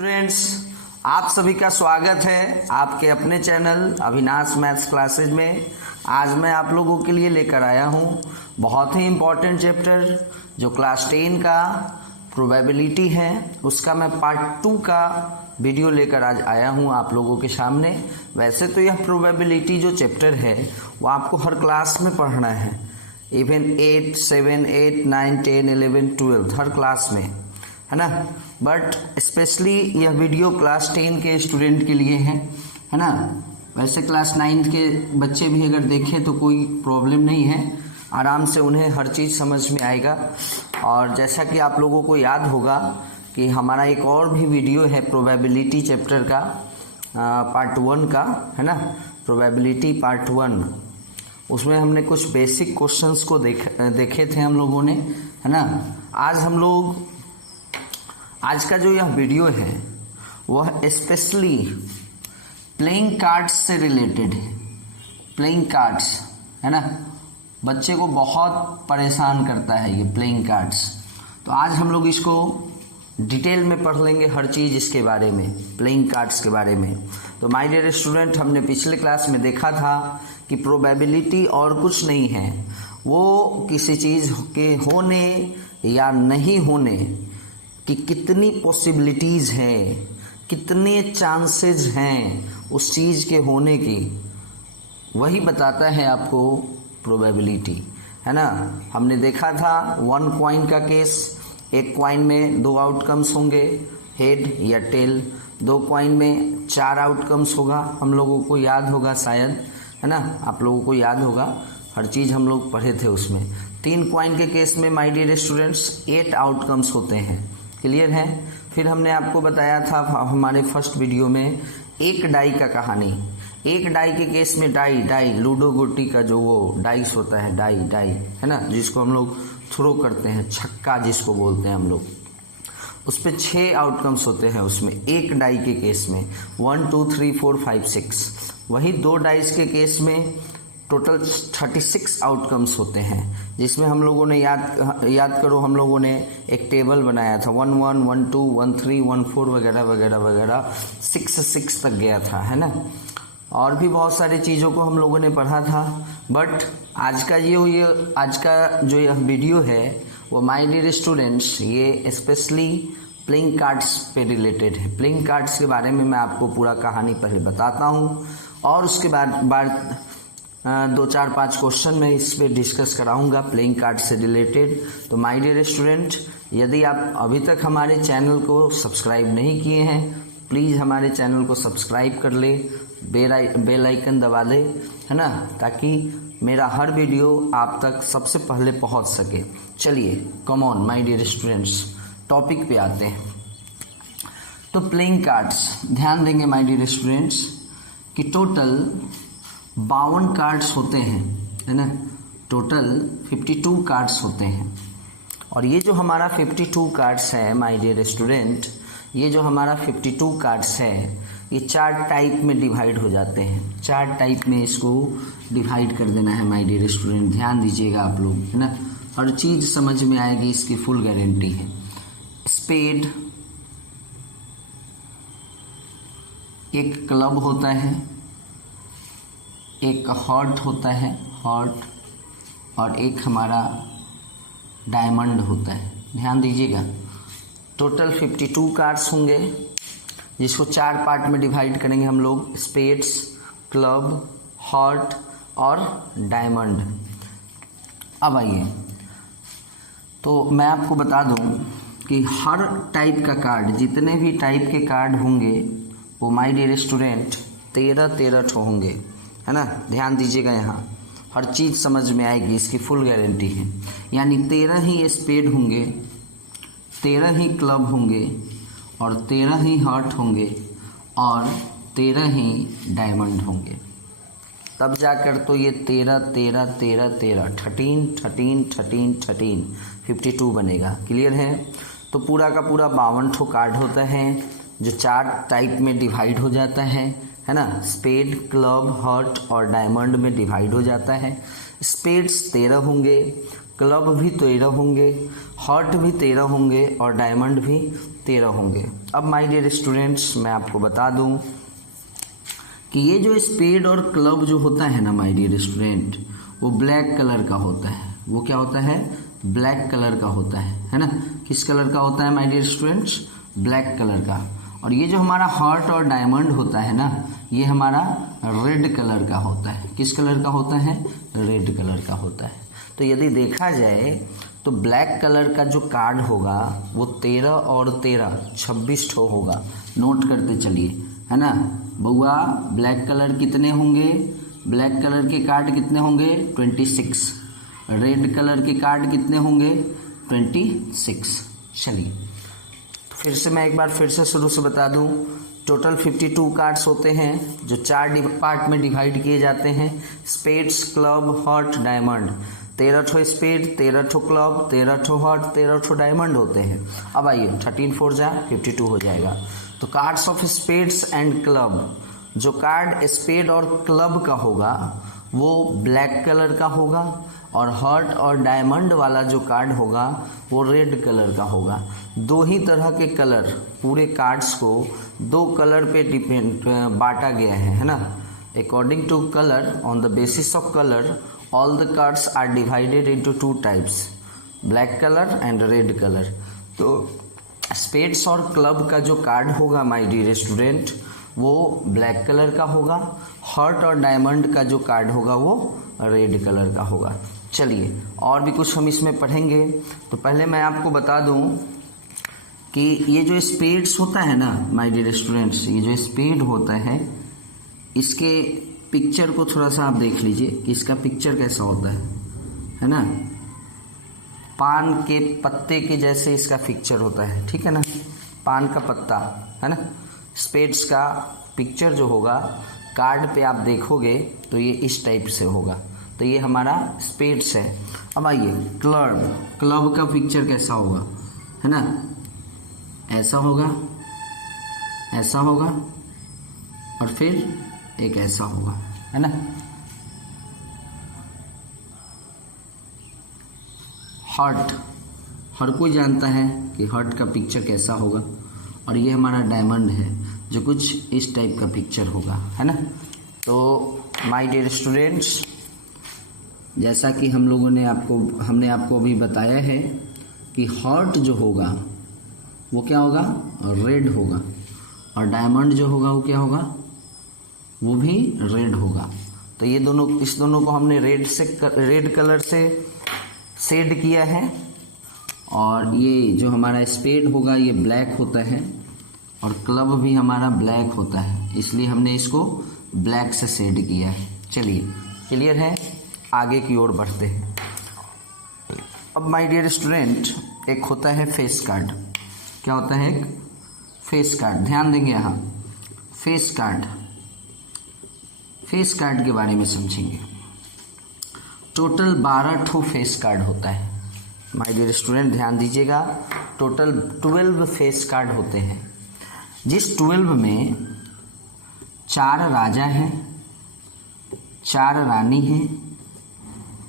Students, आप सभी का स्वागत है आपके अपने चैनल अविनाश मैथ्स क्लासेज में। आज मैं आप लोगों के लिए लेकर आया हूँ बहुत ही इम्पोर्टेंट चैप्टर जो क्लास 10 का प्रोबेबिलिटी है, उसका मैं पार्ट 2 का वीडियो लेकर आज आया हूँ आप लोगों के सामने। वैसे तो यह प्रोबेबिलिटी जो चैप्टर है वो आपको हर क्लास में पढ़ना है, इवन 8, 7, 8, 9, 10, 11, 12 हर क्लास में, है ना। बट स्पेशली यह वीडियो क्लास 10 के स्टूडेंट के लिए है ना। वैसे क्लास 9 के बच्चे भी अगर देखें तो कोई प्रॉब्लम नहीं है, आराम से उन्हें हर चीज़ समझ में आएगा। और जैसा कि आप लोगों को याद होगा कि हमारा एक और भी वीडियो है प्रोबेबिलिटी चैप्टर का पार्ट 1 का, है ना, प्रोबेबिलिटी पार्ट 1। उसमें हमने कुछ बेसिक क्वेश्चंस को देखे थे हम लोगों ने, है ना। आज का जो यह वीडियो है वह स्पेशली प्लेइंग कार्ड्स से रिलेटेड है। प्लेइंग कार्ड्स, है ना, बच्चे को बहुत परेशान करता है ये प्लेइंग कार्ड्स। तो आज हम लोग इसको डिटेल में पढ़ लेंगे, हर चीज़ इसके बारे में, प्लेइंग कार्ड्स के बारे में। तो माय डियर स्टूडेंट, हमने पिछले क्लास में देखा था कि प्रोबेबिलिटी और कुछ नहीं है, वो किसी चीज़ के होने या नहीं होने कि कितनी पॉसिबिलिटीज़ हैं, कितने चांसेस हैं उस चीज़ के होने की, वही बताता है आपको प्रोबेबिलिटी, है ना। हमने देखा था 1 कॉइन का केस, एक कॉइन में 2 आउटकम्स होंगे, हेड या टेल। 2 कॉइन में 4 आउटकम्स होगा, हम लोगों को याद होगा शायद, है ना, आप लोगों को याद होगा, हर चीज़ हम लोग पढ़े थे उसमें। 3 कॉइन के केस में माय डियर स्टूडेंट्स 8 आउटकम्स होते हैं, क्लियर है। फिर हमने आपको बताया था हमारे फर्स्ट वीडियो में एक डाई का कहानी। एक डाई के केस में डाई लूडो गोटी का जो वो डाइस होता है, डाई है ना, जिसको हम लोग थ्रो करते हैं, छक्का जिसको बोलते हैं हम लोग, उस पे 6 आउटकम्स होते हैं उसमें, एक डाई के केस में 1, 2, 3, 4, 5, 6। वही 2 डाइस के केस में टोटल 36 आउटकम्स होते हैं, जिसमें हम लोगों ने याद करो, हम लोगों ने एक टेबल बनाया था 1, 1, 1, 2, 1, 3, 1, 4 वगैरह वगैरह वगैरह 6 तक गया था, है ना। और भी बहुत सारी चीज़ों को हम लोगों ने पढ़ा था। बट आज का जो यह वीडियो है वो माय डियर स्टूडेंट्स ये स्पेशली प्लेइंग कार्ड्स पे रिलेटेड है। प्लेइंग कार्ड्स के बारे में मैं आपको पूरा कहानी पहले बताता हूँ और उसके बाद 2, 4, 5 क्वेश्चन मैं इस पे डिस्कस कराऊंगा प्लेइंग कार्ड से रिलेटेड। तो माय डियर स्टूडेंट, यदि आप अभी तक हमारे चैनल को सब्सक्राइब नहीं किए हैं, प्लीज़ हमारे चैनल को सब्सक्राइब कर ले, बेल आइकन दबा दे, है ना, ताकि मेरा हर वीडियो आप तक सबसे पहले पहुंच सके। चलिए come on my dear students, topic पे आते हैं। तो प्लेइंग कार्ड्स, ध्यान देंगे माय डियर स्टूडेंट्स कि टोटल 52 कार्ड्स होते हैं, है ना, टोटल 52 कार्ड्स होते हैं। और ये जो हमारा 52 कार्ड्स है माय डियर स्टूडेंट, ये जो हमारा 52 कार्ड्स है ये 4 टाइप में डिवाइड हो जाते हैं। 4 टाइप में इसको डिवाइड कर देना है माय डियर स्टूडेंट, ध्यान दीजिएगा आप लोग, है ना, हर चीज़ समझ में आएगी, इसकी फुल गारंटी है। स्पेड, एक क्लब होता है, एक हार्ट होता है, हार्ट, और एक हमारा डायमंड होता है, ध्यान दीजिएगा। टोटल 52 कार्ड्स होंगे, जिसको 4 पार्ट में डिवाइड करेंगे हम लोग, स्पेड्स, क्लब, हार्ट और डायमंड। अब आइए, तो मैं आपको बता दूं कि हर टाइप का कार्ड, जितने भी टाइप के कार्ड होंगे वो माय डियर स्टूडेंट 13 ठो होंगे, है ना। ध्यान दीजिएगा, यहाँ हर चीज़ समझ में आएगी, इसकी फुल गारंटी है। यानी 13 ही स्पेड होंगे, 13 ही क्लब होंगे, और 13 ही हार्ट होंगे, और 13 ही डायमंड होंगे। तब जाकर तो ये 13 13 13 13 13 13 13 13 52 बनेगा, क्लियर है। तो पूरा का पूरा 52 ठो कार्ड होता है जो 4 टाइप में डिवाइड हो जाता है ना। स्पेड, क्लब, हार्ट और डायमंड में डिवाइड हो जाता है। स्पेड्स 13 होंगे, क्लब भी 13 होंगे, हार्ट भी 13 होंगे और डायमंड भी 13 होंगे। अब माय डियर स्टूडेंट्स, मैं आपको बता दूं कि ये जो स्पेड और क्लब जो होता है ना माय डियर स्टूडेंट, वो ब्लैक कलर का होता है। वो क्या होता है? ब्लैक कलर का होता है ना। किस कलर का होता है my dear students? Black colour का। और ये जो हमारा हार्ट और डायमंड होता है ना, ये हमारा रेड कलर का होता है। किस कलर का होता है? रेड कलर का होता है। तो यदि देखा जाए तो ब्लैक कलर का जो कार्ड होगा वो 13 और 13 26 ठो होगा। नोट करते चलिए, है ना बउआ। ब्लैक कलर कितने होंगे? ब्लैक कलर के कार्ड कितने होंगे? 26। रेड कलर के कार्ड कितने होंगे? 26। चलिए फिर से मैं एक बार फिर से शुरू से बता दूं। टोटल 52 कार्ड्स होते हैं जो 4 पार्ट में डिवाइड किए जाते हैं। Spades, club, heart, diamond. 13 ठो स्पेड, 13 ठो क्लब, 13 ठो हार्ट, 13 ठो डायमंड होते हैं। अब आइए 13 4 जा 52 हो जाएगा। तो cards of spades and club, जो कार्ड स्पेड और क्लब का होगा वो ब्लैक कलर का होगा, और हार्ट और डायमंड वाला जो कार्ड होगा वो रेड कलर का होगा। दो ही तरह के कलर, पूरे कार्ड्स को 2 कलर पे बांटा गया है ना। According to colour, on the basis of colour, all the cards are divided into 2 types, black colour and red colour. तो स्पेड्स और क्लब का जो कार्ड होगा माय डियर स्टूडेंट, वो ब्लैक कलर का होगा। हार्ट और डायमंड का जो कार्ड होगा वो रेड कलर का होगा। चलिए और भी कुछ हम इसमें पढ़ेंगे। तो पहले मैं आपको बता दूं कि ये जो स्पेड्स होता है ना माय डियर स्टूडेंट्स, ये जो स्पेड होता है, इसके पिक्चर को थोड़ा सा आप देख लीजिए कि इसका पिक्चर कैसा होता है ना। पान के पत्ते के जैसे इसका पिक्चर होता है, ठीक है ना, पान का पत्ता, है ना। स्पेड्स का पिक्चर जो होगा कार्ड पे आप देखोगे तो ये इस टाइप से होगा। तो ये हमारा स्पेड्स है। अब आइए क्लब, क्लब का पिक्चर कैसा होगा, है ना, ऐसा होगा, ऐसा होगा और फिर एक ऐसा होगा, है ना। हार्ट, हर कोई जानता है कि हार्ट का पिक्चर कैसा होगा। और ये हमारा डायमंड है जो कुछ इस टाइप का पिक्चर होगा, है ना। तो माय डियर स्टूडेंट्स, जैसा कि हमने आपको अभी बताया है कि हार्ट जो होगा वो क्या होगा? रेड होगा, और डायमंड जो होगा वो क्या होगा? वो भी रेड होगा। तो ये दोनों, इस दोनों को हमने रेड कलर से शेड किया है। और ये जो हमारा स्पेड होगा ये ब्लैक होता है, और क्लब भी हमारा ब्लैक होता है, इसलिए हमने इसको ब्लैक से शेड किया है। चलिए क्लियर है, आगे की ओर बढ़ते हैं। अब माय डियर स्टूडेंट, एक होता है फेस कार्ड। क्या होता है? एक फेस कार्ड। ध्यान देंगे यहाँ, फेस कार्ड, फेस कार्ड के बारे में समझेंगे। टोटल 12 ठो फेस कार्ड होता है माय डियर स्टूडेंट, ध्यान दीजिएगा। टोटल 12 फेस कार्ड होते हैं, जिस 12 में 4 राजा हैं, 4 रानी हैं,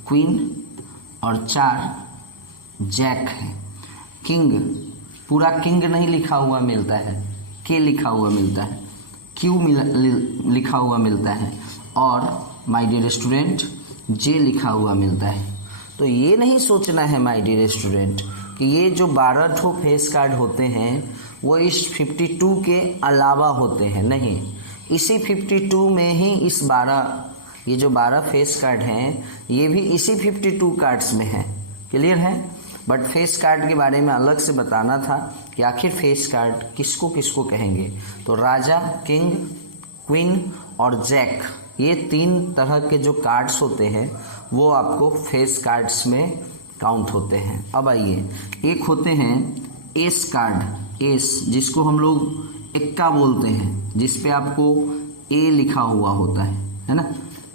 क्वीन, और 4 जैक हैं। किंग, पूरा किंग नहीं लिखा हुआ मिलता है, के लिखा हुआ मिलता है, क्यू लिखा हुआ मिलता है, और माय डियर स्टूडेंट जे लिखा हुआ मिलता है। तो ये नहीं सोचना है माय डियर स्टूडेंट कि ये जो 12 ठो फेस कार्ड होते हैं वो इस 52 के अलावा होते हैं, नहीं, इसी 52 में ही ये जो 12 फेस कार्ड हैं ये भी इसी 52 कार्ड्स में है। क्लियर है। बट फेस कार्ड के बारे में अलग से बताना था कि आखिर फेस कार्ड किसको किसको कहेंगे। तो राजा, किंग, क्वीन और जैक, ये 3 तरह के जो कार्ड्स होते हैं वो आपको फेस कार्ड्स में काउंट होते हैं। अब आइए, एक होते हैं एस कार्ड, एस जिसको हम लोग एक्का बोलते हैं, जिस पे आपको ए लिखा हुआ होता है ना,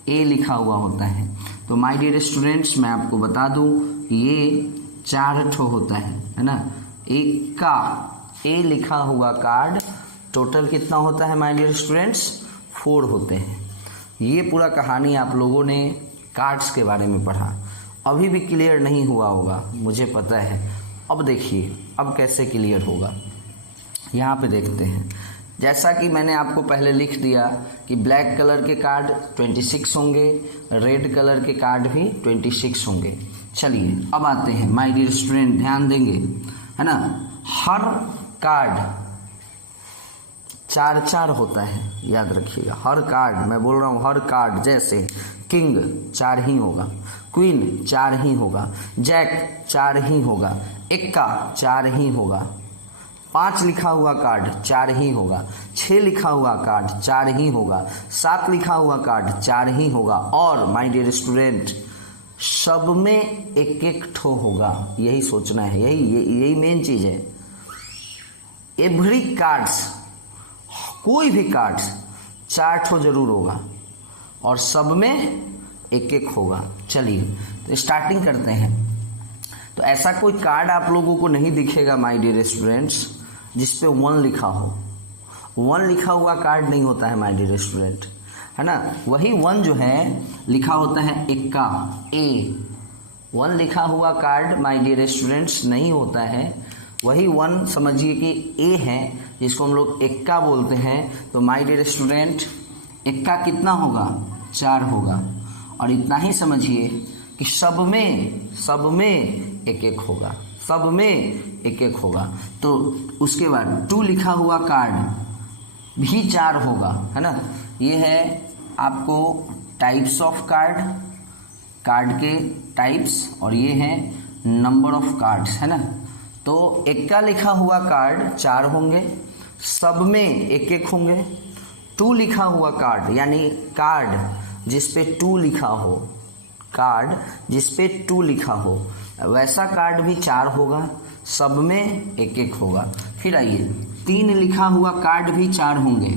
ए लिखा हुआ होता है। तो माय डियर स्टूडेंट्स, मैं आपको बता दूं ये 4 ठो होता है ना। एक का ए लिखा हुआ कार्ड टोटल कितना होता है माय डियर स्टूडेंट्स? 4 होते हैं। ये पूरा कहानी आप लोगों ने कार्ड्स के बारे में पढ़ा। अभी भी क्लियर नहीं हुआ होगा, मुझे पता है। अब देखिए अब कैसे क्लियर होगा, यहाँ पे देखते हैं। जैसा कि मैंने आपको पहले लिख दिया कि ब्लैक कलर के कार्ड 26 होंगे, रेड कलर के कार्ड भी 26 होंगे। चलिए अब आते हैं माय डियर स्टूडेंट, ध्यान देंगे, है ना। हर कार्ड 4 होता है, याद रखिएगा। हर कार्ड, मैं बोल रहा हूँ हर कार्ड, जैसे किंग 4 ही होगा, क्वीन 4 ही होगा, जैक 4 ही होगा, एक्का 4 ही होगा, 5 लिखा हुआ कार्ड 4 ही होगा, 6 लिखा हुआ कार्ड 4 ही होगा, 7 लिखा हुआ कार्ड 4 ही होगा, और माय डियर स्टूडेंट सब में एक एक ठो होगा। यही सोचना है, यही मेन चीज है। एवरी कार्ड्स, कोई भी कार्ड्स 4 ठो जरूर होगा और सब में एक एक होगा। चलिए तो स्टार्टिंग करते हैं। तो ऐसा कोई कार्ड आप लोगों को नहीं दिखेगा माय डियर स्टूडेंट्स जिसपे 1 लिखा हो। 1 लिखा हुआ कार्ड नहीं होता है माय डियर स्टूडेंट, है ना। वही 1 जो है लिखा होता है एक्का, ए। 1 लिखा हुआ कार्ड माय डियर स्टूडेंट्स नहीं होता है। वही 1 समझिए कि ए है, जिसको हम लोग एक्का बोलते हैं। तो माय डियर स्टूडेंट एक्का कितना होगा? 4 होगा। और इतना ही समझिए कि सब में एक एक होगा, सब में एक एक होगा। तो उसके बाद 2 लिखा हुआ कार्ड भी 4 होगा, है ना। ये है आपको टाइप्स ऑफ कार्ड, कार्ड के टाइप्स, और ये है नंबर ऑफ कार्ड्स, है ना। तो एक्का लिखा हुआ कार्ड 4 होंगे, सब में एक एक होंगे। 2 लिखा हुआ कार्ड यानी कार्ड जिसपे 2 लिखा हो, कार्ड जिसपे 2 लिखा हो, वैसा कार्ड भी 4 होगा, सब में एक एक होगा। फिर आइए 3 लिखा हुआ कार्ड भी 4 होंगे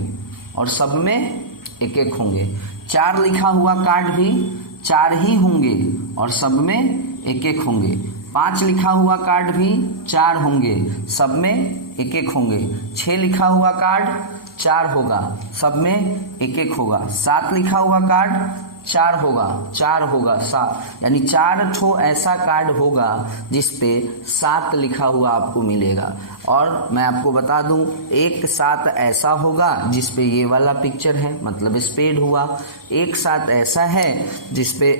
और सब में एक एक होंगे। 4 लिखा हुआ कार्ड भी 4 ही होंगे और सब में एक एक होंगे। 5 लिखा हुआ कार्ड भी 4 होंगे, सब में एक एक होंगे। 6 लिखा हुआ कार्ड 4 होगा, सब में एक एक होगा। 7 लिखा हुआ कार्ड 4 होगा, 7 यानी 4 ठो ऐसा कार्ड होगा जिसपे 7 लिखा हुआ आपको मिलेगा। और मैं आपको बता दूं, एक 7 ऐसा होगा जिसपे ये वाला पिक्चर है, मतलब स्पेड हुआ। एक 7 ऐसा है जिसपे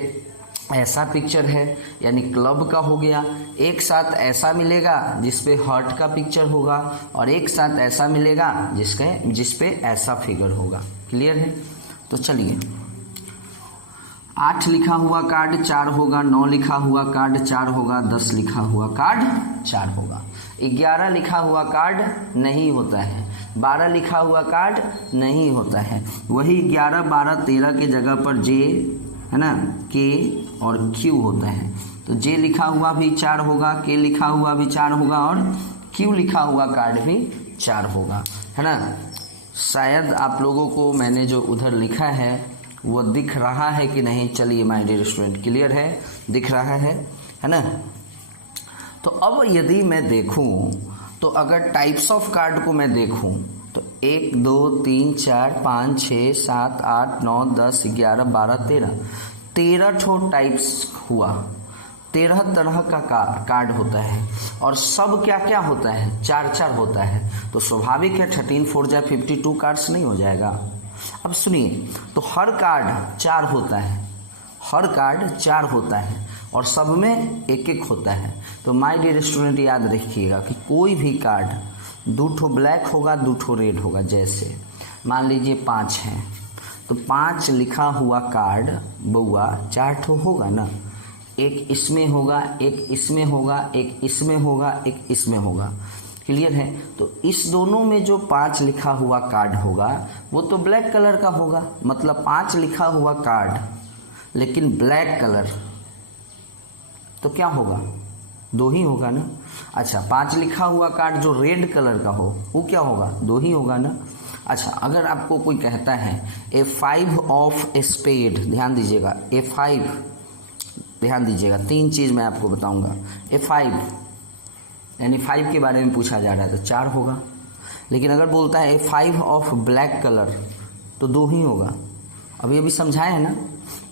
ऐसा पिक्चर है, यानी क्लब का हो गया। एक 7 ऐसा मिलेगा जिसपे हार्ट का पिक्चर होगा, और एक 7 ऐसा मिलेगा जिसपे ऐसा फिगर होगा। क्लियर है? तो चलिए 8 लिखा हुआ कार्ड 4 होगा, 9 लिखा हुआ कार्ड 4 होगा, 10 लिखा हुआ कार्ड 4 होगा। 11 लिखा हुआ कार्ड नहीं होता है, 12 लिखा हुआ कार्ड नहीं होता है। वही 11, 12, 13 के जगह पर जे, है ना, के और क्यू होता है। तो जे लिखा हुआ भी 4 होगा, के लिखा हुआ भी 4 होगा, और क्यू लिखा हुआ कार्ड भी 4 होगा, है ना। शायद आप लोगों को मैंने जो उधर लिखा है वो दिख रहा है कि नहीं? चलिए माय डियर स्टूडेंट, क्लियर है? दिख रहा है ना। तो अब यदि मैं देखूं, तो अगर टाइप्स ऑफ कार्ड को मैं देखूं तो 1 2 3 4 5 6 7 8 9 10 11 12 13 ठो टाइप्स हुआ। 13 तरह का कार्ड होता है, और सब क्या क्या होता है? 4 होता है। तो स्वाभाविक है 13 4 जा 52 कार्ड्स नहीं हो जाएगा। अब सुनिए, तो हर कार्ड 4 होता है, हर कार्ड 4 होता है और सब में एक एक होता है। तो माय डियर स्टूडेंट याद रखिएगा कि कोई भी कार्ड 2 ठो ब्लैक होगा, 2 ठो रेड होगा। जैसे मान लीजिए 5 है, तो 5 लिखा हुआ कार्ड बउआ 4 ठो होगा ना। एक इसमें होगा, एक इसमें होगा, एक इसमें होगा, एक इसमें होगा। क्लियर है? तो इस दोनों में जो 5 लिखा हुआ कार्ड होगा वो तो ब्लैक कलर का होगा, मतलब 5 लिखा हुआ कार्ड लेकिन ब्लैक कलर, तो क्या होगा? 2 ही होगा ना। अच्छा, 5 लिखा हुआ कार्ड जो रेड कलर का हो वो क्या होगा? 2 ही होगा ना। अच्छा, अगर आपको कोई कहता है ए 5 ऑफ स्पेड, ध्यान दीजिएगा, ए 5, ध्यान दीजिएगा, 3 चीज मैं आपको बताऊंगा। ए 5 यानी 5 के बारे में पूछा जा रहा है तो 4 होगा। लेकिन अगर बोलता है ए 5 ऑफ ब्लैक कलर तो 2 ही होगा। अभी अभी समझाए है ना।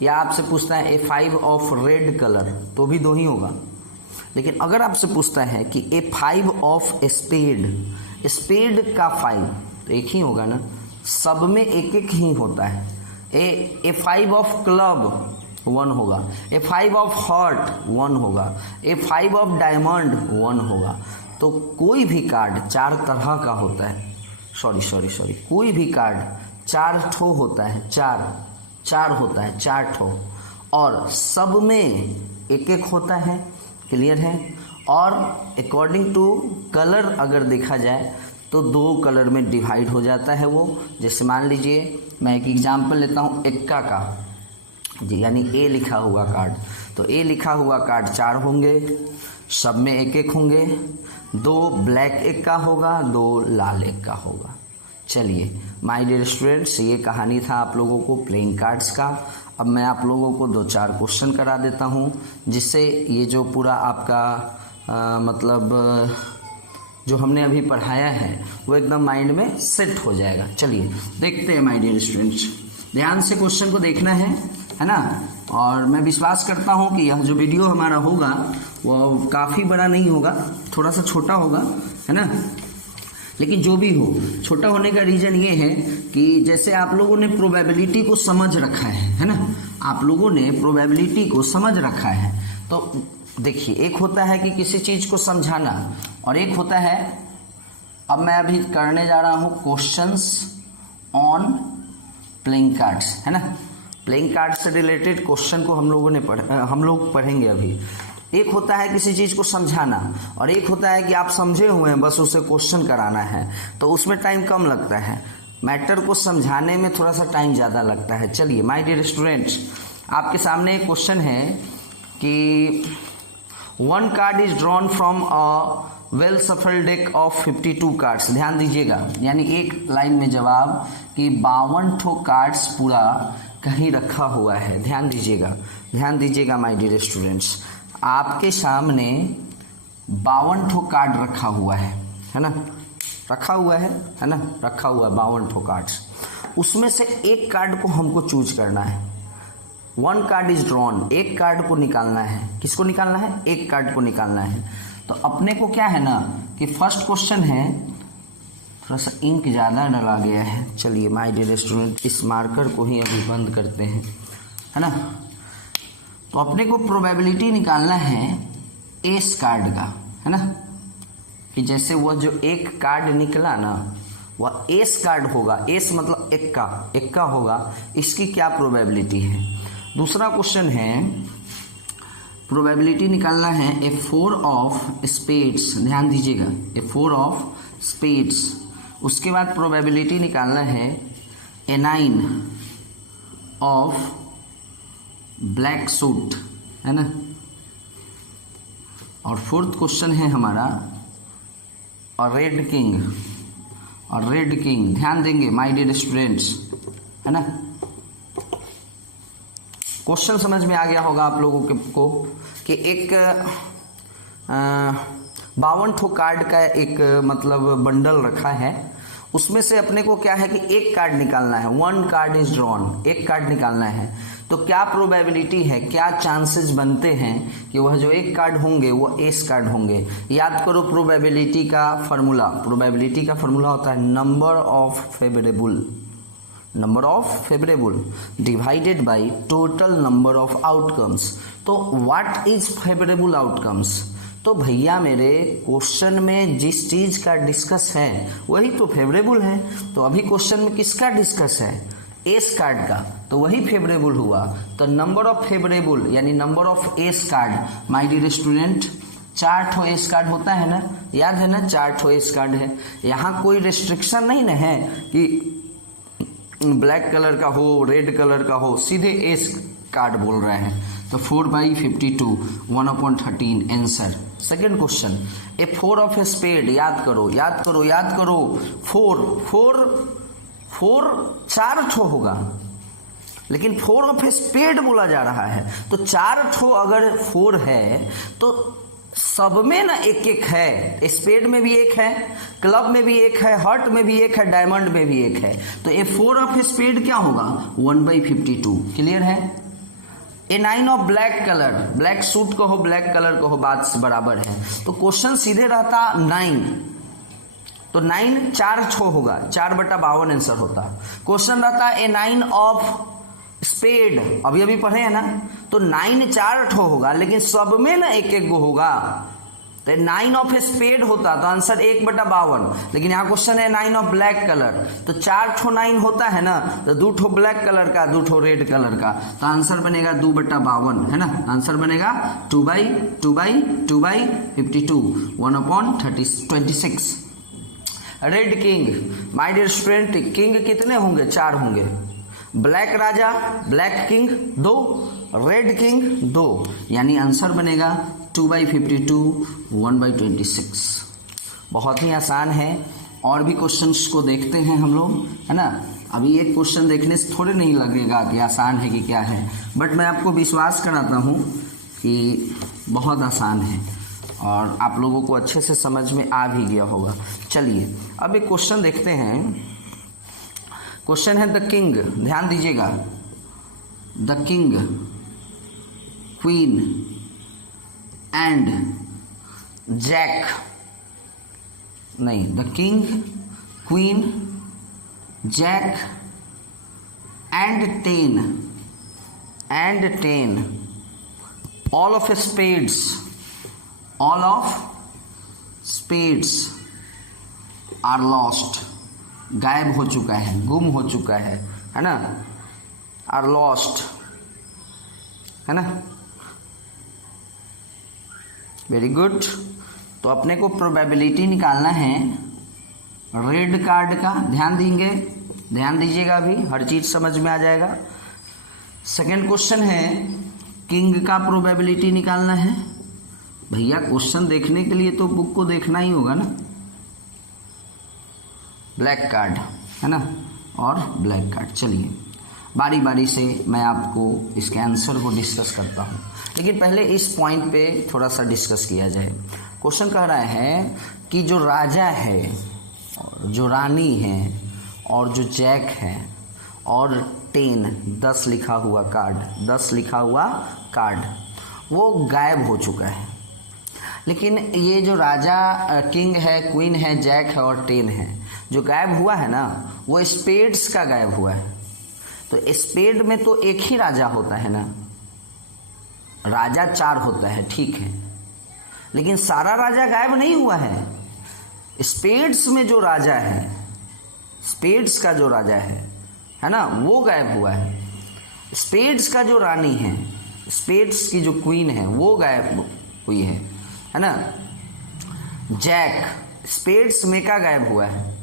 या आपसे पूछता है ए 5 ऑफ रेड कलर, तो भी 2 ही होगा। लेकिन अगर आपसे पूछता है कि ए 5 ऑफ स्पेड, स्पेड का 5, तो एक ही होगा ना, सब में एक एक ही होता है। ए 5 ऑफ क्लब 1 होगा, ए 5 ऑफ हार्ट 1 होगा, ए 5 ऑफ डायमंड 1 होगा। तो कोई भी कार्ड 4 तरह का होता है, सॉरी, कोई भी कार्ड 4 ठो होता है, 4 होता है, 4 ठो, और सब में एक एक होता है। क्लियर है। और अकॉर्डिंग टू कलर अगर देखा जाए तो 2 कलर में डिवाइड हो जाता है वो। जैसे मान लीजिए मैं एक एग्जांपल लेता हूँ एक्का का जी, यानी ए लिखा हुआ कार्ड, तो ए लिखा हुआ कार्ड 4 होंगे, सब में एक एक होंगे, 2 ब्लैक एक्का होगा, 2 लाल एक्का होगा। चलिए माय डियर स्टूडेंट्स, ये कहानी था आप लोगों को प्लेइंग कार्ड्स का। अब मैं आप लोगों को 2-4 क्वेश्चन करा देता हूँ, जिससे ये जो पूरा आपका मतलब जो हमने अभी पढ़ाया है वो एकदम माइंड में सेट हो जाएगा। चलिए देखते हैं माय डियर स्टूडेंट्स, ध्यान से क्वेश्चन को देखना है ना। और मैं विश्वास करता हूँ कि यह जो वीडियो हमारा होगा वो काफ़ी बड़ा नहीं होगा, थोड़ा सा छोटा होगा, है ना। लेकिन जो भी हो, छोटा होने का रीज़न ये है कि जैसे आप लोगों ने प्रोबेबिलिटी को समझ रखा है ना, आप लोगों ने प्रोबेबिलिटी को समझ रखा है। तो देखिए, एक होता है कि किसी चीज़ को समझाना, और एक होता है, अब मैं अभी करने जा रहा हूँ क्वेश्चंस ऑन प्लेइंग कार्ड्स, है ना। प्लेइंग कार्ड से रिलेटेड क्वेश्चन को हम लोग पढ़ेंगे अभी। एक होता है किसी चीज़ को समझाना, और एक होता है कि आप समझे हुए हैं, बस उसे क्वेश्चन कराना है, तो उसमें टाइम कम लगता है। मैटर को समझाने में थोड़ा सा टाइम ज़्यादा लगता है। चलिए माय डियर स्टूडेंट्स, आपके सामने एक क्वेश्चन है कि 1 card is drawn from a well सफल डेक ऑफ 52 कार्ड्स। ध्यान दीजिएगा, यानी एक लाइन में जवाब कि 52 ठो कार्ड्स पूरा कहीं रखा हुआ है। ध्यान दीजिएगा माय डियर स्टूडेंट्स, आपके सामने 52 ठो कार्ड रखा हुआ है ना, रखा हुआ है ना, 52 ठो कार्ड्स। उसमें से एक कार्ड को हमको चूज करना है। 1 कार्ड इज ड्रॉन, एक कार्ड को निकालना है। किसको निकालना है? एक कार्ड को निकालना है। तो अपने को क्या है ना कि फर्स्ट क्वेश्चन है, थोड़ा सा इंक ज़्यादा डला गया है। चलिए माय डियर स्टूडेंट, इस मार्कर को ही अभी बंद करते हैं, है ना। तो अपने को प्रोबेबिलिटी निकालना है एस कार्ड का, है ना, कि जैसे वह जो एक कार्ड निकला ना वह एस कार्ड होगा। एस मतलब एक्का होगा, इसकी क्या प्रोबेबिलिटी है। दूसरा क्वेश्चन है, प्रोबेबिलिटी निकालना है ए 4 ऑफ स्पेड्स। ध्यान दीजिएगा, ए 4 ऑफ स्पेड्स। उसके बाद प्रोबेबिलिटी निकालना है ए 9 ऑफ ब्लैक सूट, है ना। और फोर्थ क्वेश्चन है हमारा रेड किंग। ध्यान देंगे माय डियर स्टूडेंट्स, है ना। क्वेश्चन समझ में आ गया होगा आप लोगों को कि एक 52 ठो कार्ड का एक मतलब बंडल रखा है। उसमें से अपने को क्या है कि एक कार्ड निकालना है। 1 कार्ड इज ड्रॉन, एक कार्ड निकालना है। तो क्या प्रोबेबिलिटी है, क्या चांसेस बनते हैं कि वह जो एक कार्ड होंगे वो एस कार्ड होंगे। याद करो प्रोबेबिलिटी का फॉर्मूला होता है number of favourable divided by total number of outcomes. तो व्हाट इज फेवरेबल आउटकम्स? तो भैया मेरे क्वेश्चन में जिस चीज का डिस्कस है वही तो फेवरेबल है। तो अभी क्वेश्चन में किसका डिस्कस है? एस कार्ड का, तो वही फेवरेबल हुआ। तो नंबर ऑफ फेवरेबल यानी number of ace card, my dear student 4 ठो एस कार्ड होता है ना, याद है ना, 4 ठो एस कार्ड है। यहाँ कोई रेस्ट्रिक्शन नहीं ना है कि ब्लैक कलर का हो, रेड कलर का हो, सीधे एस कार्ड बोल रहे हैं। तो 4/52 1/13 answer. Second question, a 4 of spade. याद करो 4 4 ठो होगा, लेकिन 4 ऑफ स्पेड बोला जा रहा है। तो 4 ठो अगर 4 है तो सब में ना एक एक है, स्पेड में भी एक है, क्लब में भी एक है, हार्ट में भी एक है, डायमंड में भी एक है। तो ए 4 ऑफ स्पेड क्या होगा 1/52। क्लियर है। ए 9 of black colour, black suit कहो ब्लैक कलर कहो बात से बराबर है। तो क्वेश्चन सीधे रहता 9, तो 9 4 छो होगा, 4/52 आंसर होता। क्वेश्चन रहता ए 9 ऑफ स्पेड, अभी अभी पढ़े हैं ना, तो 9 4 ठो होगा, लेकिन सब में ना एक एक गो होगा। तो 9 ऑफ स्पेड होता तो आंसर 1/52, लेकिन यहाँ क्वेश्चन है 9 ऑफ ब्लैक कलर, तो 4 ठो 9 होता है ना, तो 2 ठो ब्लैक कलर का 2 ठो रेड कलर का, तो आंसर बनेगा 2/52 है ना। आंसर बनेगा 2/52 1/26। Red king, my dear student, king कितने होंगे 4 होंगे। ब्लैक राजा, ब्लैक किंग 2, रेड किंग 2, यानी आंसर बनेगा 2/52 1/26। बहुत ही आसान है। और भी क्वेश्चंस को देखते हैं हम लोग, है ना। अभी एक क्वेश्चन देखने से थोड़े नहीं लगेगा कि आसान है कि क्या है, बट मैं आपको विश्वास कराता हूँ कि बहुत आसान है और आप लोगों को अच्छे से समझ में आ भी गया होगा। चलिए अब एक क्वेश्चन देखते हैं। क्वेश्चन है द किंग, ध्यान दीजिएगा, the king, queen and jack, नहीं, the king, queen, jack and 10 all of spades are lost, गायब हो चुका है, गुम हो चुका है ना, आर लॉस्ट, है ना। Very good. तो अपने को प्रोबेबिलिटी निकालना है रेड कार्ड का, ध्यान देंगे, ध्यान दीजिएगा, अभी हर चीज समझ में आ जाएगा। सेकंड क्वेश्चन है किंग का प्रोबेबिलिटी निकालना है। भैया क्वेश्चन देखने के लिए तो बुक को देखना ही होगा ना। ब्लैक कार्ड, है ना, और ब्लैक कार्ड। चलिए बारी बारी से मैं आपको इसके आंसर को डिस्कस करता हूँ, लेकिन पहले इस पॉइंट पे थोड़ा सा डिस्कस किया जाए। क्वेश्चन कह रहा है कि जो राजा है और जो रानी है और जो जैक है और 10 लिखा हुआ कार्ड वो गायब हो चुका है। लेकिन ये जो राजा, किंग है, क्वीन है, जैक है और 10 है, जो गायब हुआ है ना वो स्पेड्स का गायब हुआ है। तो स्पेड में तो एक ही राजा होता है ना, राजा 4 होता है, ठीक है, लेकिन सारा राजा गायब नहीं हुआ है। स्पेड्स में जो राजा है, स्पेड्स का जो राजा है ना, वो गायब हुआ है। स्पेड्स का जो रानी है, स्पेड्स की जो क्वीन है, वो गायब हुई है ना। जैक, स्पेड्स में का गायब हुआ है।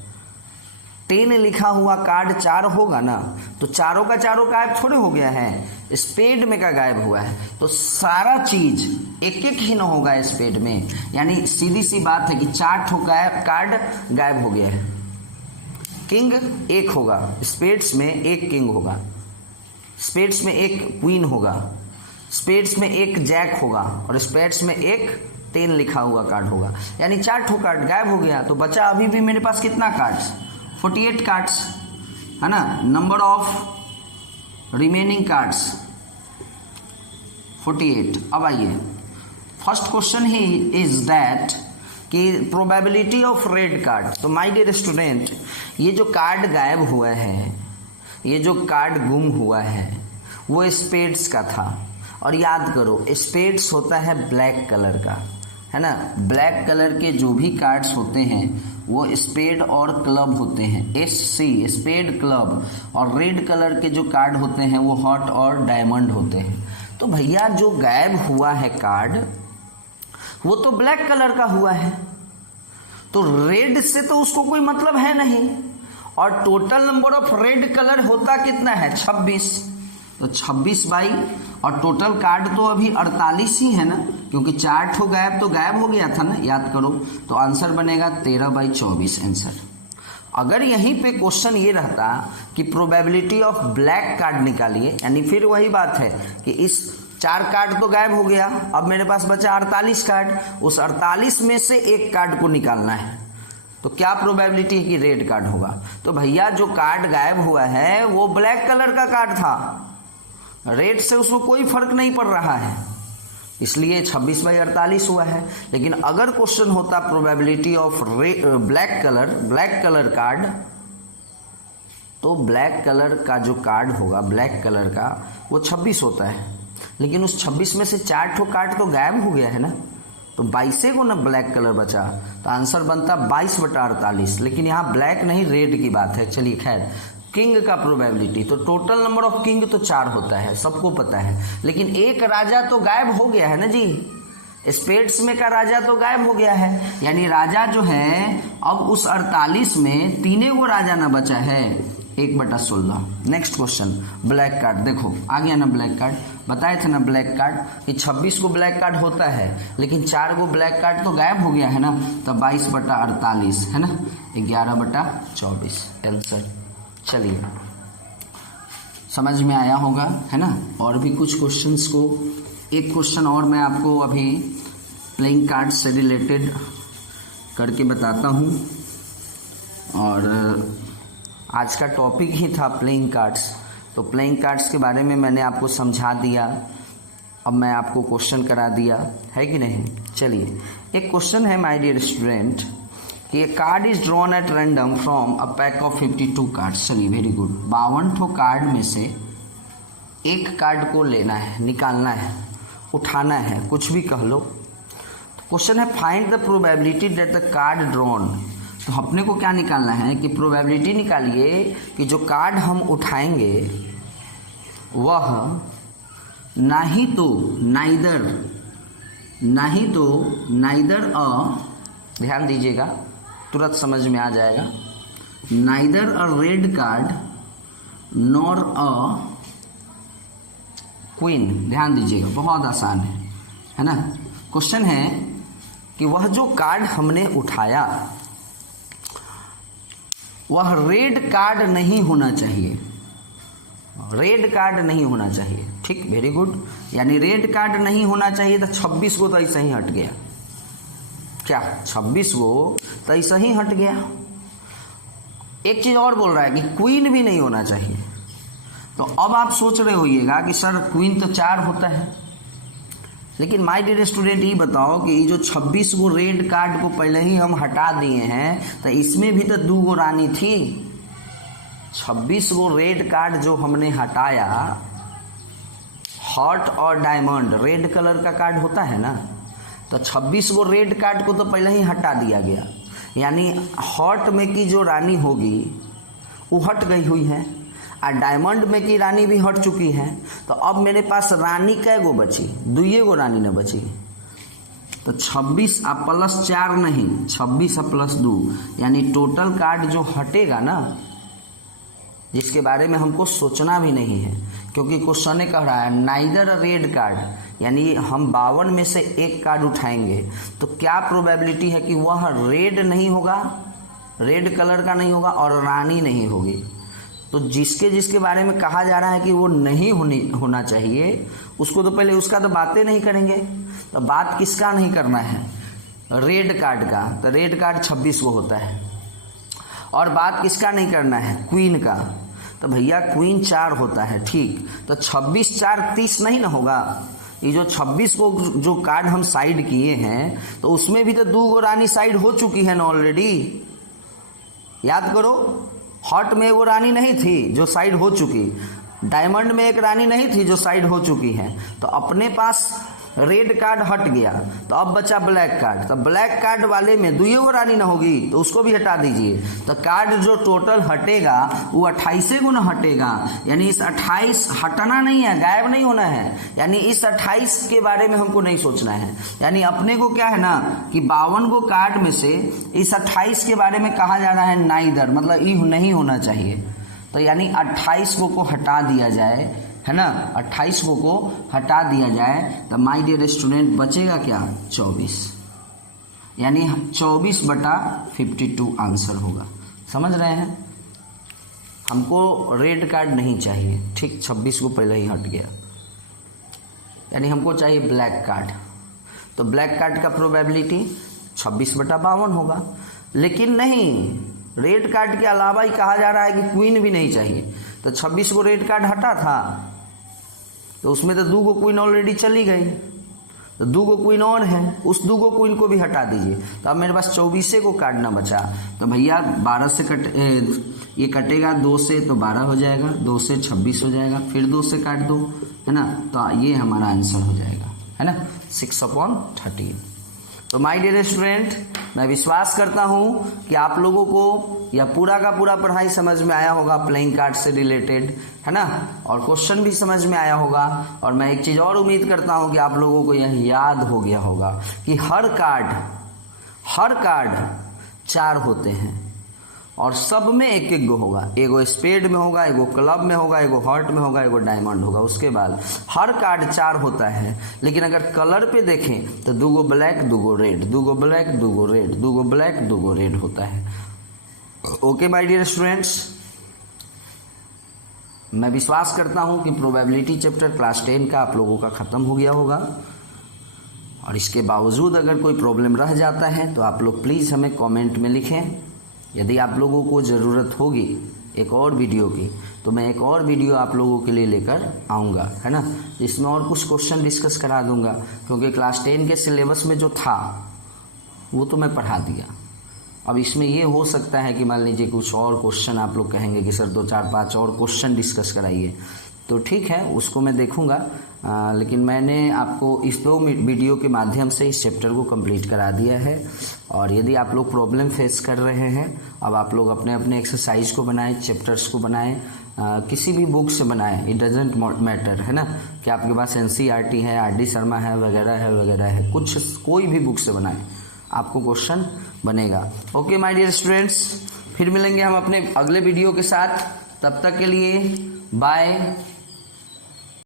10 लिखा हुआ कार्ड 4 होगा ना, तो चारों का चारों गायब थोड़े हो गया है, स्पेड में का गायब हुआ है। तो सारा चीज एक एक ही ना होगा स्पेड में, यानी सीधी सी बात है कि 4 ठो कार्ड गायब हो गया है। किंग 1 होगा, स्पेड्स में 1 किंग होगा, स्पेड्स में 1 क्वीन होगा, स्पेड्स में 1 जैक होगा और स्पेड्स में 1 10 लिखा हुआ कार्ड होगा, यानी 4 ठो कार्ड गायब हो गया। तो बचा अभी भी मेरे पास कितना कार्ड्स, 48 कार्ड्स, है ना। Number of remaining cards 48। अब आइए first question he is that कि प्रोबेबिलिटी ऑफ रेड कार्ड। तो माय डियर स्टूडेंट, ये जो कार्ड गायब हुआ है, ये जो कार्ड गुम हुआ है, वो स्पेड्स का था। और याद करो स्पेड्स होता है ब्लैक कलर का, है ना। ब्लैक कलर के जो भी कार्ड्स होते हैं वो स्पेड और क्लब होते हैं, SC स्पेड क्लब। और रेड कलर के जो कार्ड होते हैं वो हॉट और डायमंड होते हैं। तो भैया जो गायब हुआ है कार्ड वो तो ब्लैक कलर का हुआ है, तो रेड से तो उसको कोई मतलब है नहीं। और total number of red colour होता कितना है 26, तो 26 बाई, और टोटल कार्ड तो अभी 48 ही है ना, क्योंकि 4 ठो गायब तो गायब हो गया था ना, याद करो। तो आंसर बनेगा 13/24 आंसर। अगर यहीं पे क्वेश्चन ये रहता कि प्रोबेबिलिटी ऑफ ब्लैक कार्ड निकालिए, यानी फिर वही बात है कि इस 4 कार्ड तो गायब हो गया, अब मेरे पास बचा 48 कार्ड। उस 48 में से एक कार्ड को निकालना है, तो क्या प्रोबेबिलिटी है कि रेड कार्ड होगा? तो भैया जो कार्ड गायब हुआ है वो ब्लैक कलर का कार्ड था, रेड से उसको कोई फर्क नहीं पड़ रहा है, इसलिए 26/48 हुआ है। लेकिन अगर क्वेश्चन होता probability of black colour card, तो ब्लैक कलर का जो कार्ड होगा ब्लैक कलर का वो 26 होता है, लेकिन उस 26 में से 4 ठो कार्ड तो गायब हो गया है ना, तो 22 को ना ब्लैक कलर बचा, तो आंसर बनता 22/48। लेकिन यहाँ ब्लैक नहीं रेड की बात है। चलिए खैर, किंग का प्रोबेबिलिटी, तो टोटल नंबर ऑफ किंग तो 4 होता है, सबको पता है, लेकिन एक राजा तो गायब हो गया है ना जी, स्पेड्स में का राजा तो गायब हो गया है, यानी राजा जो है अब उस 48 में 3 गो राजा ना बचा है, 1/16। Next question, black card. देखो आ गया ना ब्लैक कार्ड, बताए थे ना ब्लैक कार्ड कि 26 को ब्लैक कार्ड होता है, लेकिन 4 गो ब्लैक कार्ड तो गायब हो गया है ना, तो 22/48 है ना, 11/24 आंसर। चलिए समझ में आया होगा, है ना। और भी कुछ क्वेश्चंस को, एक क्वेश्चन और मैं आपको अभी प्लेइंग कार्ड से रिलेटेड करके बताता हूँ, और आज का टॉपिक ही था प्लेइंग कार्ड्स, तो प्लेइंग कार्ड्स के बारे में मैंने आपको समझा दिया, अब मैं आपको क्वेश्चन करा दिया है कि नहीं। चलिए एक क्वेश्चन है माय डियर स्टूडेंट कि a card is drawn at random from a pack of 52 cards. चलिए वेरी गुड, 52 ठो कार्ड में से एक कार्ड को लेना है, निकालना है, उठाना है, कुछ भी कह लो। क्वेश्चन है find the probability that the card drawn. तो अपने को क्या निकालना है कि प्रोबेबिलिटी निकालिए कि जो कार्ड हम उठाएंगे वह ना ही तो नाइदर अ, ध्यान दीजिएगा तुरंत समझ में आ जाएगा, neither a red card nor a queen. ध्यान दीजिएगा, बहुत आसान है ना। क्वेश्चन है कि वह जो कार्ड हमने उठाया वह रेड कार्ड नहीं होना चाहिए, रेड कार्ड नहीं होना चाहिए, ठीक, वेरी गुड। यानी रेड कार्ड नहीं होना चाहिए, तो 26 को तो ऐसा ही हट गया, क्या 26 को तो ऐसा ही हट गया। एक चीज और बोल रहा है कि क्वीन भी नहीं होना चाहिए। तो अब आप सोच रहे होइएगा कि सर क्वीन तो 4 होता है, लेकिन माय डियर स्टूडेंट ये बताओ कि ये जो 26 गो रेड कार्ड को पहले ही हम हटा दिए हैं, तो इसमें भी तो 2 गो रानी थी। 26 गो रेड कार्ड जो हमने हटाया, हार्ट और डायमंड रेड कलर का कार्ड होता है ना, तो 26 गो रेड कार्ड को तो पहले ही हटा दिया गया, यानी हार्ट में की जो रानी होगी वो हट गई हुई है, और डायमंड में की रानी भी हट चुकी है। तो अब मेरे पास रानी कै गो बची? 2 गो रानी न बची। तो 26 प्लस 4 नहीं, 26 प्लस 2, यानी टोटल कार्ड जो हटेगा ना, जिसके बारे में हमको सोचना भी नहीं है, क्योंकि क्वेश्चन ने कह रहा है नाइदर रेड कार्ड, यानी हम 52 में से एक कार्ड उठाएंगे, तो क्या प्रोबेबिलिटी है कि वह रेड नहीं होगा, रेड कलर का नहीं होगा, और रानी नहीं होगी। तो जिसके बारे में कहा जा रहा है कि वो नहीं होना चाहिए, उसको तो पहले उसका तो बातें नहीं करेंगे। तो बात किसका नहीं करना है? रेड कार्ड का। तो रेड कार्ड 26 को होता है। और बात किसका नहीं करना है? क्वीन का। तो भैया क्वीन 4 होता है, ठीक। तो 26 4 30 नहीं ना होगा। ये जो 26 को जो कार्ड हम साइड किए हैं, तो उसमें भी तो 2 गो रानी साइड हो चुकी है ना ऑलरेडी। याद करो, हॉट में वो रानी नहीं थी जो साइड हो चुकी, डायमंड में एक रानी नहीं थी जो साइड हो चुकी है। तो अपने पास रेड कार्ड हट गया, तो अब बचा ब्लैक कार्ड। तो ब्लैक कार्ड वाले में 2 गो रानी ना होगी, तो उसको भी हटा दीजिए। तो कार्ड जो टोटल हटेगा वो 28 गुना हटेगा, यानी इस 28 हटना नहीं है, गायब नहीं होना है, यानी इस 28 के बारे में हमको नहीं सोचना है। यानी अपने को क्या है ना कि 52 गो कार्ड में से इस 28 के बारे में कहा जा रहा है नाइदर, मतलब ये नहीं होना चाहिए। तो यानी 28 को हटा दिया जाए, है ना, 28 को हटा दिया जाए, तो माय डियर स्टूडेंट बचेगा क्या? 24, यानी 24/52 आंसर होगा। समझ रहे हैं? हमको रेड कार्ड नहीं चाहिए, ठीक। 26 को पहले ही हट गया, यानी हमको चाहिए ब्लैक कार्ड, तो ब्लैक कार्ड का प्रोबेबिलिटी 26/52 होगा। लेकिन नहीं, रेड कार्ड के अलावा ही कहा जा रहा है कि क्वीन भी नहीं चाहिए, तो 26 को रेड कार्ड हटा था तो उसमें तो 2 गो क्वीन ऑलरेडी चली गई, तो 2 गो क्वीन और है, उस 2 गो क्वीन को भी हटा दीजिए, तो अब मेरे पास 24 को कार्ड ना बचा। तो भैया 12 से ये कटेगा 2 से तो 12 हो जाएगा, 2 से 26 हो जाएगा, फिर 2 से काट दो, है ना, तो ये हमारा आंसर हो जाएगा, है ना, 6/13। तो माय डियर स्टूडेंट, मैं विश्वास करता हूँ कि आप लोगों को यह पूरा का पूरा पढ़ाई समझ में आया होगा प्लेइंग कार्ड से रिलेटेड, है ना, और क्वेश्चन भी समझ में आया होगा। और मैं एक चीज़ और उम्मीद करता हूँ कि आप लोगों को यह याद हो गया होगा कि हर कार्ड 4 होते हैं और सब में एक एक गो होगा, एगो स्पेड में होगा, एगो क्लब में होगा, एगो हार्ट में होगा, एगो डायमंड होगा। उसके बाद हर कार्ड 4 होता है, लेकिन अगर कलर पे देखें तो 2 गो ब्लैक 2 गो रेड, 2 गो ब्लैक 2 गो रेड, 2 गो ब्लैक 2 गो रेड होता है। ओके माय डियर स्टूडेंट्स, मैं विश्वास करता हूं कि प्रोबेबिलिटी चैप्टर क्लास 10 का आप लोगों का खत्म हो गया होगा, और इसके बावजूद अगर कोई प्रॉब्लम रह जाता है तो आप लोग प्लीज़ हमें कमेंट में लिखें। यदि आप लोगों को ज़रूरत होगी एक और वीडियो की, तो मैं एक और वीडियो आप लोगों के लिए लेकर आऊँगा, है ना, जिसमें और कुछ क्वेश्चन डिस्कस करा दूँगा, क्योंकि क्लास 10 के सिलेबस में जो था वो तो मैं पढ़ा दिया। अब इसमें ये हो सकता है कि मान लीजिए कुछ और क्वेश्चन आप लोग कहेंगे कि सर 2 4 5 और क्वेश्चन डिस्कस कराइए, तो ठीक है, उसको मैं देखूंगा। लेकिन मैंने आपको इस 2 वीडियो के माध्यम से इस चैप्टर को कंप्लीट करा दिया है। और यदि आप लोग प्रॉब्लम फेस कर रहे हैं, अब आप लोग अपने अपने एक्सरसाइज को बनाएं, चैप्टर्स को बनाएं, किसी भी बुक से बनाएं, इट डजेंट मैटर, है ना, कि आपके पास NCERT है, RD शर्मा है, वगैरह है, कोई भी बुक से बनाएं, आपको क्वेश्चन बनेगा। ओके माय डियर स्टूडेंट्स, फिर मिलेंगे हम अपने अगले वीडियो के साथ, तब तक के लिए बाय।